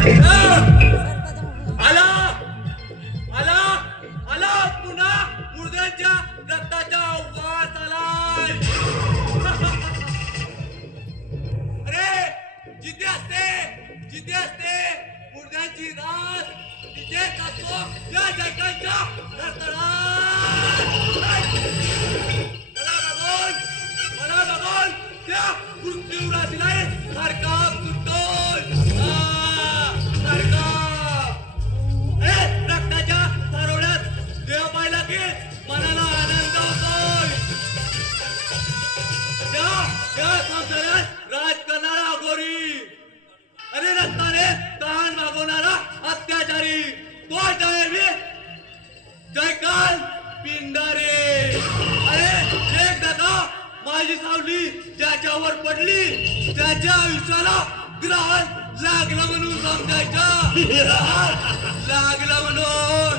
आला आला आला पुन्हा मुर्द्यांच्या रक्ताचा वास आलाय. अरे जिथे असते मुर्द्यांची रास तिथेच असतो या जगाच्या रक्ताळात. मला बघून त्या मृत्यू राशीला थरकाप सुटतोय. रक्ताच्या थारोळ्यात देव पाहिला की मनाला आनंद होतोय. त्या संसारात राज करणारा अघोरी, अरे रक्ताने तहान भागवणारा अत्याचारी, तो जयकाल पिंडारे. अरे एक दादा माझी सावली ज्याच्यावर पडली त्याच्या आयुष्याला ग्रहण लागलं म्हणून समजायचं. लागलं म्हणून.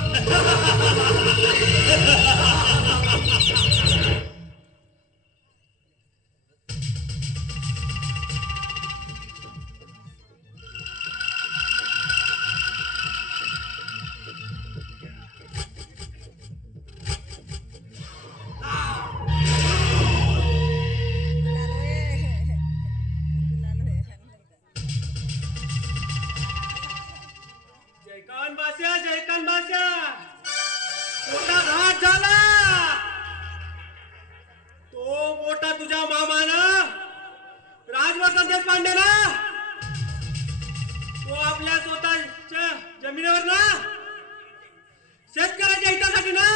जयकान बादशा मोठा घात झाला. तो मोठा तुझ्या मामानं राजवर्धन देशपांडे ना, तो आपल्या स्वतःच्या जमिनीवर ना शेतकऱ्याच्या हितासाठी ना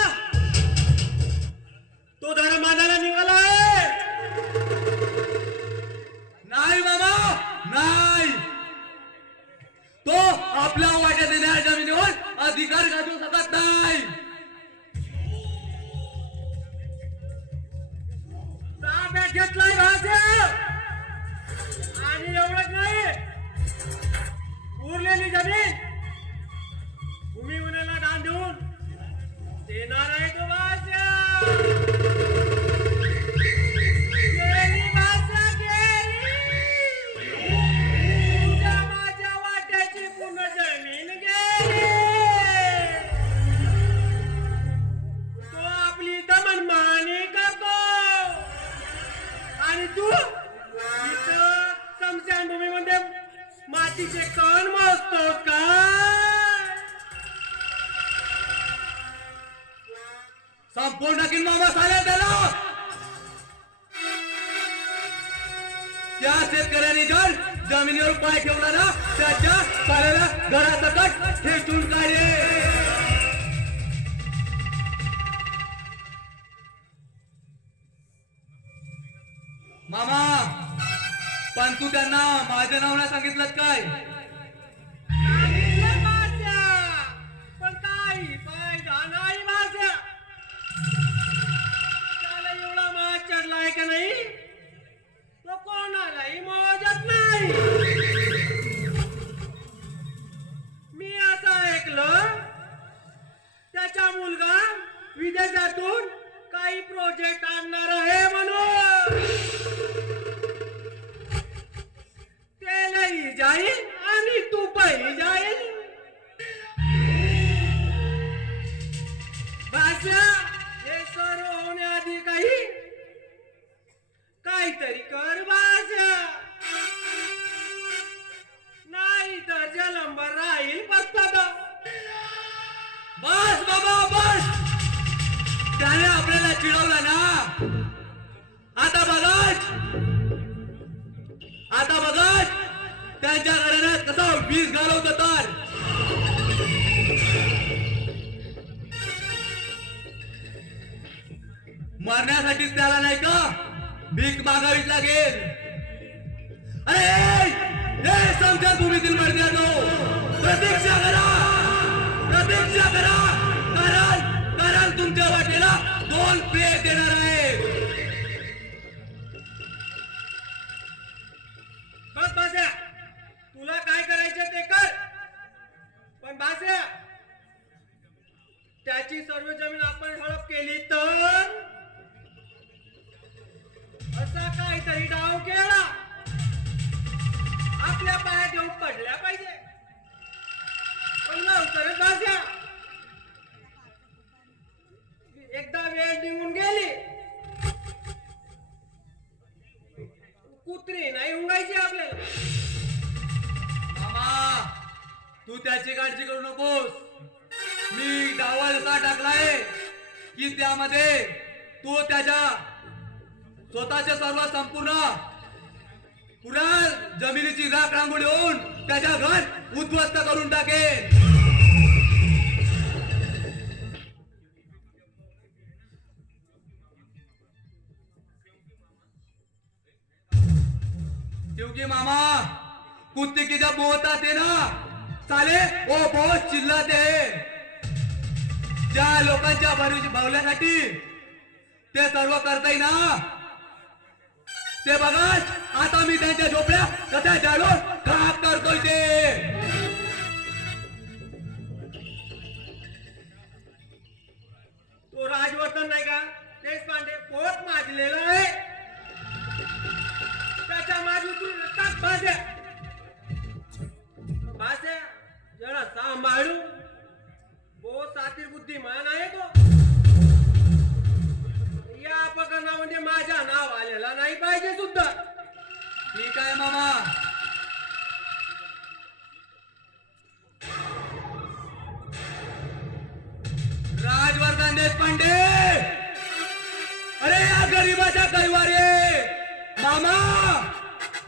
तो धर्म बांधायला निघालाय. नाही मामा नाही. तो आपल्या वाट्यात येणाऱ्या जमिनीवर अधिकार गाजवू शकत नाही. ताब्यात घेतलाय भाषा. आणि एवढंच नाही, उरलेली जमीन भूमी उन्हाला दान देऊन देणार आहे तो भाषा. मातीचे कण मोजतो काय? संपूर्ण किन मामा साल्या त्याला. त्या शेतकऱ्याने जर जमिनीवर पाय ठेवला ना त्याच्या साल्याला घरासकट ठेचून काढे. मामा पण तू त्यांना माझं नाव नाही सांगितलं काय? पण काही फायदा नाही माझ्या. त्याला एवढा माज चढलाय का नाही तो कोणालाही मोजत नाही. मी असं ऐकलं त्याचा मुलगा विदेशातून काही प्रोजेक्ट आणणार आहे म्हणून. तेलही जाईल आणि तूपही जाईल. भाषा हे सर्व होण्याआधी काहीतरी कर भाषा. नाही तर जलंबर राहील पत्ता. बस बाबा बस. त्याने आपल्याला चिडवलं ना. आता बघाच त्यांच्या घराण्यात कसं वीज घालवत तर. मरण्यासाठीच त्याला नाही का भीक मागावीच लागेल. अरे हे समजा भूमीतील मर्यादा प्रतीक्षा करा. कारण तुमच्या वाटेला 2 पेय देणार आहे. बस भाषा तुला काय करायचं ते कर. पण भाषा त्याची सर्व जमीन आपण हडप केली तर असा काहीतरी डाव केला आपल्या पायात येऊन पडल्या पाहिजे. तू त्याची काळजी करू नकोस. मी डावा असा टाकलाय की त्यामध्ये तू त्याच्या स्वतःचे सर्व संपूर्ण पुरा जमिनीची राख रांगोळी होऊन त्याच्या घर उद्ध्वस्त करून टाकेल. क्योंकि मामा कुत्ते की जब मौत आते ना साले वो बहुत चिल्लाते हैं. ज्या लोकांच्या भावल्यासाठी ते सर्व करताय ना ते बघा आता मी त्यांच्या झोपड्या कशा जाळून खाक करतोय ते. तो राजवर्धन नाही का देशपांडे पोट माजलेला आहे. त्याच्या माजूतून रक्तात भाज्या भाज्या जरा सांभाळू. बहुत सातीर बुद्धिमान आहे तो. या प्रकरणामध्ये माझ्या नाव आलेला नाही पाहिजे सुद्धा. ठीक आहे मामा. राजवर्धन देशपांडे अरे या गरीबाच्या कैवारे मामा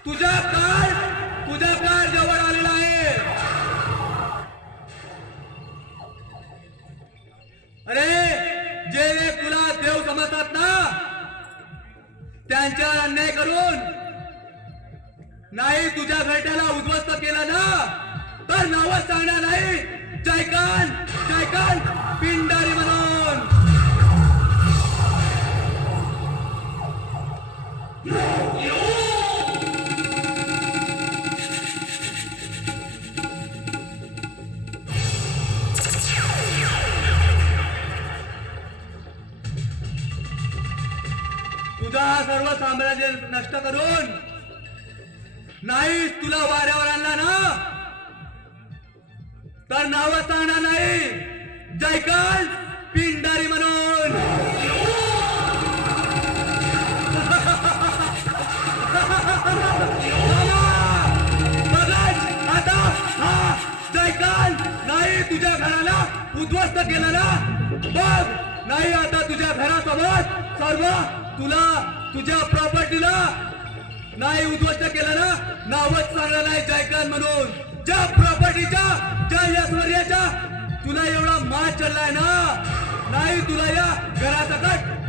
तुझा काळ जवळ आलेला आहे. अरे जे लोक तुला देव समजतात ना त्यांच्यावर अन्याय करून नाही तुझ्या घरट्याला उद्ध्वस्त केलं ना तर नावच सांगणार नाही जयकांत पिंडारी म्हणून. तुझा हा सर्व साम्राज्य नष्ट करून नाही तुला वाऱ्यावर आणला ना तर नाव सांगणार नाही जयकांत पिंडारी म्हणून. बघच आता हा जयकांत नाही तुझ्या घराला उद्ध्वस्त केलं ना बघ नाही आता तुझ्या घरासोबत सर्व तुला तुझ्या प्रॉपर्टीला नाही उद्ध्वस्त केलं ना नावच सांगणार नाही जयकांत म्हणून. ज्या प्रॉपर्टीच्या ज्या ऐश्वर्याच्या तुला एवढा माज चढलाय ना नाही तुला या घरासकट